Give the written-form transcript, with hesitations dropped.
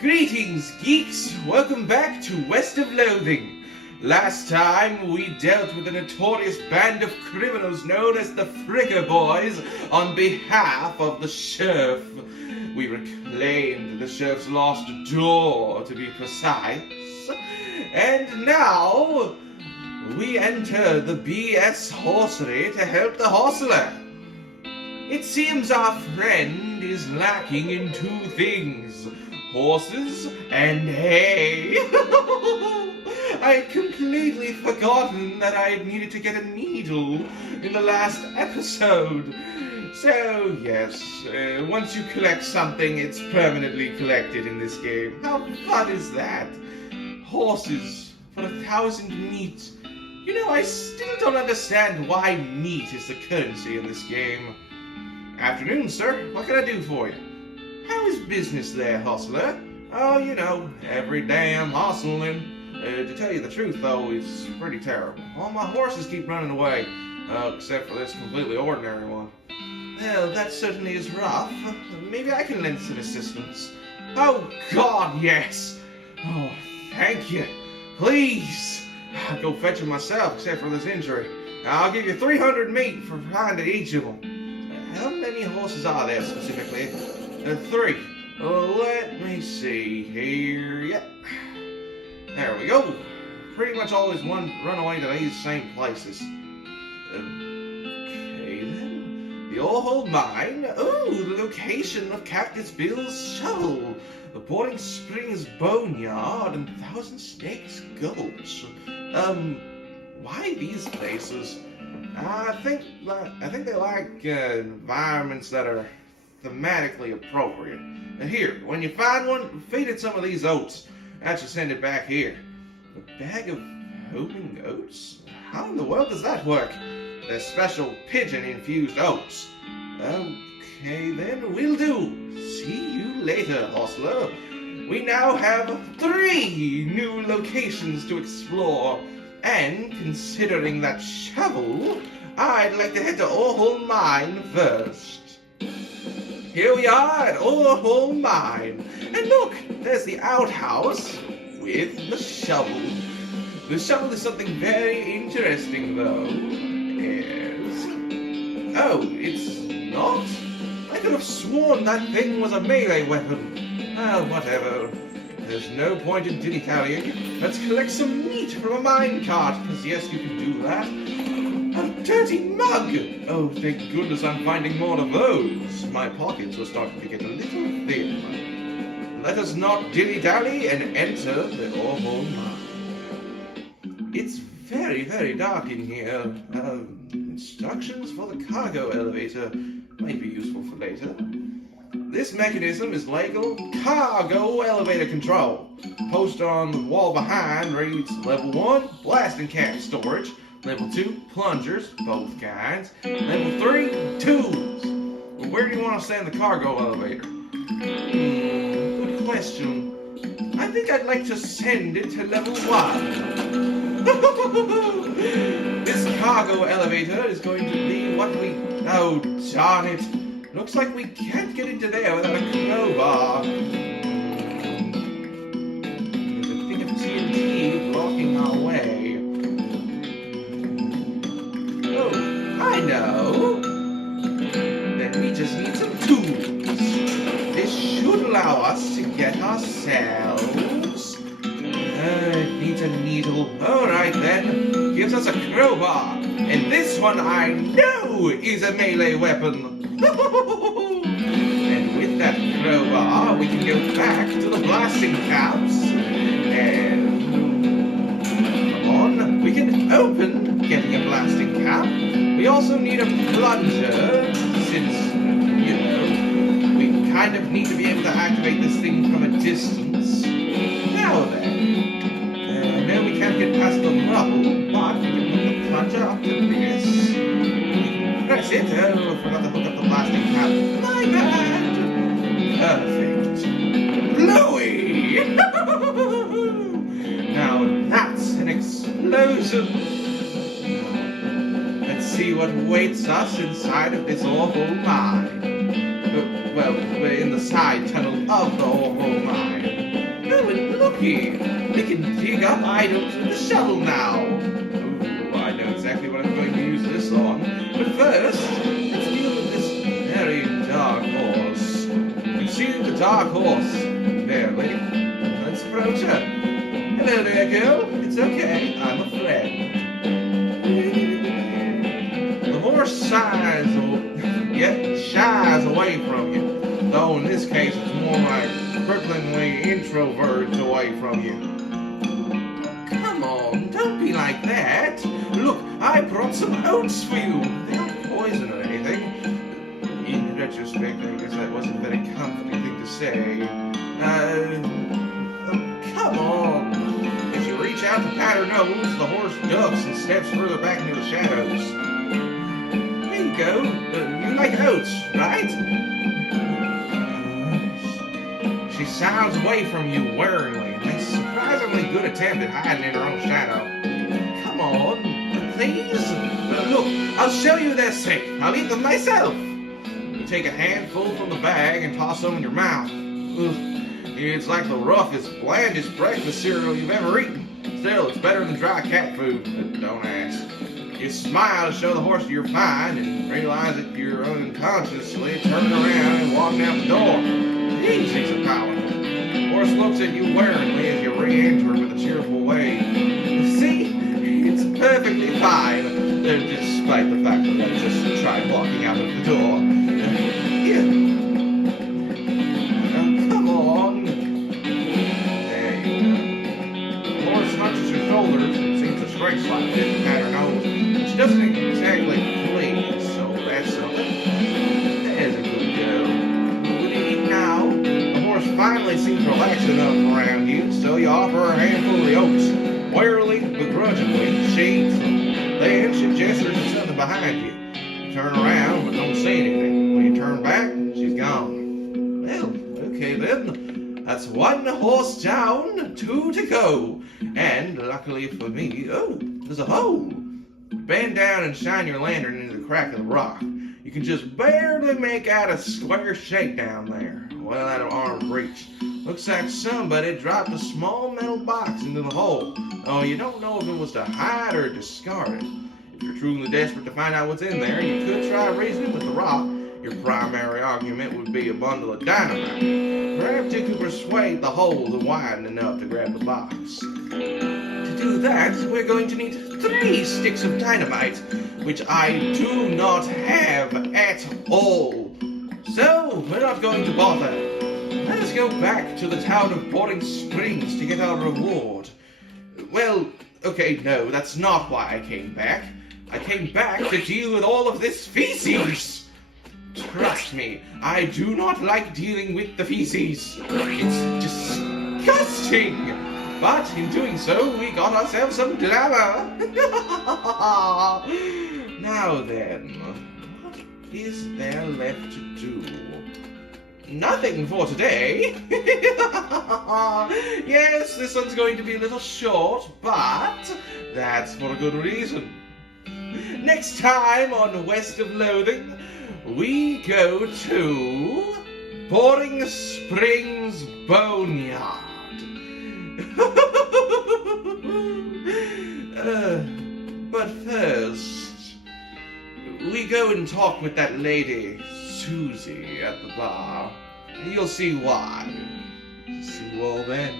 Greetings, geeks! Welcome back to West of Loathing. Last time, we dealt with a notorious band of criminals known as the Fricker Boys on behalf of the sheriff. We reclaimed the sheriff's lost door, to be precise. And now, we enter the BS horsery to help the hostler. It seems our friend is lacking in two things: horses and hay. I had completely forgotten that I had needed to get a needle in the last episode. So, yes, once you collect something, it's permanently collected in this game. How fun is that? Horses for 1,000 meat. You know, I still don't understand why meat is the currency in this game. Afternoon, sir. What can I do for you? How is business there, hustler? Oh, you know, every day I'm hustling. To tell you the truth, though, it's pretty terrible. All my horses keep running away, except for this completely ordinary one. Well, that certainly is rough. Maybe I can lend some assistance. Oh, God, yes! Oh, thank you. Please! I'll go fetch him myself, except for this injury. I'll give you 300 meat for finding each of them. How many horses are there, specifically? 3. Let me see here. Yep. There we go. Pretty much always run away to these same places. Okay, then. The Orhold Mine. Oh, the location of Cactus Bill's shovel. The Boiling Springs Boneyard and Thousand Snakes Gulch. Why these places? I think they like environments that are thematically appropriate. And here, when you find one, feed it some of these oats. I should send it back here. A bag of homing oats? How in the world does that work? They're special pigeon-infused oats. Okay, then, will do. See you later, hostler. We now have 3 new locations to explore. And, considering that shovel, I'd like to head to Orhold Mine first. Here we are at Orhold Mine. And look, there's the outhouse with the shovel. The shovel is something very interesting, though. Yes. Oh, it's not? I could have sworn that thing was a melee weapon. Oh, whatever. There's no point in dilly-dallying. Let's collect some meat from a mine cart, because yes, you can do that. A dirty mug! Oh, thank goodness I'm finding more of those. My pockets are starting to get a little thin. Let us not dilly-dally and enter the Orhold Mine. It's very, very dark in here. Instructions for the cargo elevator might be useful for later. This mechanism is labeled Cargo Elevator Control. Poster on the wall behind reads Level 1, Blasting Cap Storage. Level 2, Plungers, both kinds. Level 3, Tools. Where do you want to send the cargo elevator? Good question. I think I'd like to send it to Level 1. This cargo elevator is going to be what we... Oh, darn it. Looks like we can't get into there without a crowbar. There's a thing of TNT blocking our way. Oh, I know. Then we just need some tools. This should allow us to get ourselves... it needs a needle. Alright then. Gives us a crowbar. And this one I know is a melee weapon. And with that crowbar, we can go back to the blasting caps. And come on, we can open getting a blasting cap. We also need a plunger, since, you know, we kind of need to be able to activate this thing from a distance. Now then, I know we can't get past the rubble, but we can put the plunger up to this. Press it. Oh, I forgot to hook up the blasting cap. My bad. Perfect. Bluey! Now that's an explosion. Let's see what awaits us inside of this Orhold Mine. Well, we're in the side tunnel of the Orhold Mine. lucky. We can dig up items with the shovel now. Ooh, I know exactly what I'm going to use this on. But first, let's deal with this very dark horse. You see the dark horse? Barely. Let's approach her. Hello there, girl. It's okay. I'm a friend. The horse shies away from you. Though in this case, it's more like cripplingly introverts away from you. Come on, don't be like that. Look, I brought some oats for you. They aren't poison or anything. In retrospect, I guess that wasn't a very comforting thing to say. Come on. As you reach out to pat her nose, the horse ducks and steps further back into the shadows. There you go. You like oats, right? She shies away from you warily, and makes a surprisingly good attempt at hiding in her own shadow. Come on, please? Look, I'll show you they're safe. I'll eat them myself. You take a handful from the bag and toss them in your mouth. Ugh. It's like the roughest, blandest breakfast cereal you've ever eaten. Still, it's better than dry cat food, but don't ask. You smile to show the horse you're fine and realize that you're unconsciously turning around and walking out the door. He's a coward. The horse looks at you warily as you re-enter with a cheerful wave. See? It's perfectly fine, despite the fact that I just tried walking out of the door. Here. Come on. There you go. The horse hunches her shoulders and seems to strike slightly at her nose. She doesn't exactly flee, so that's something. There's a good girl. What do you eat now? The horse finally seems relaxed enough around you, so you offer her a handful of the oats. Warily, begrudgingly, she eats them. Then she gestures to something behind you. You turn around, but don't say anything. When you turn back, she's gone. Well, okay then. That's one horse down, 2 to go. And luckily for me, oh, there's a hole. Bend down and shine your lantern into the crack of the rock. You can just barely make out a square shape down there, well out of arm's reach. Looks like somebody dropped a small metal box into the hole. Oh, you don't know if it was to hide or discard it. If you're truly desperate to find out what's in there, you could try reasoning with the rock. Your primary argument would be a bundle of dynamite. Perhaps you could persuade the hole to widen enough to grab the box. To do that, we're going to need 3 sticks of dynamite, which I do not have at all. So, we're not going to bother. Let us go back to the town of Boring Springs to get our reward. Well, okay, no, that's not why I came back. I came back to deal with all of this feces. Trust me, I do not like dealing with the feces. It's disgusting. But in doing so, we got ourselves some glamour. Now then, what is there left to do? Nothing for today. Yes, this one's going to be a little short, but that's for a good reason. Next time on West of Loathing, we go to Boring Springs Boneyard. But first, we go and talk with that lady, Susie, at the bar. You'll see why. See you all then.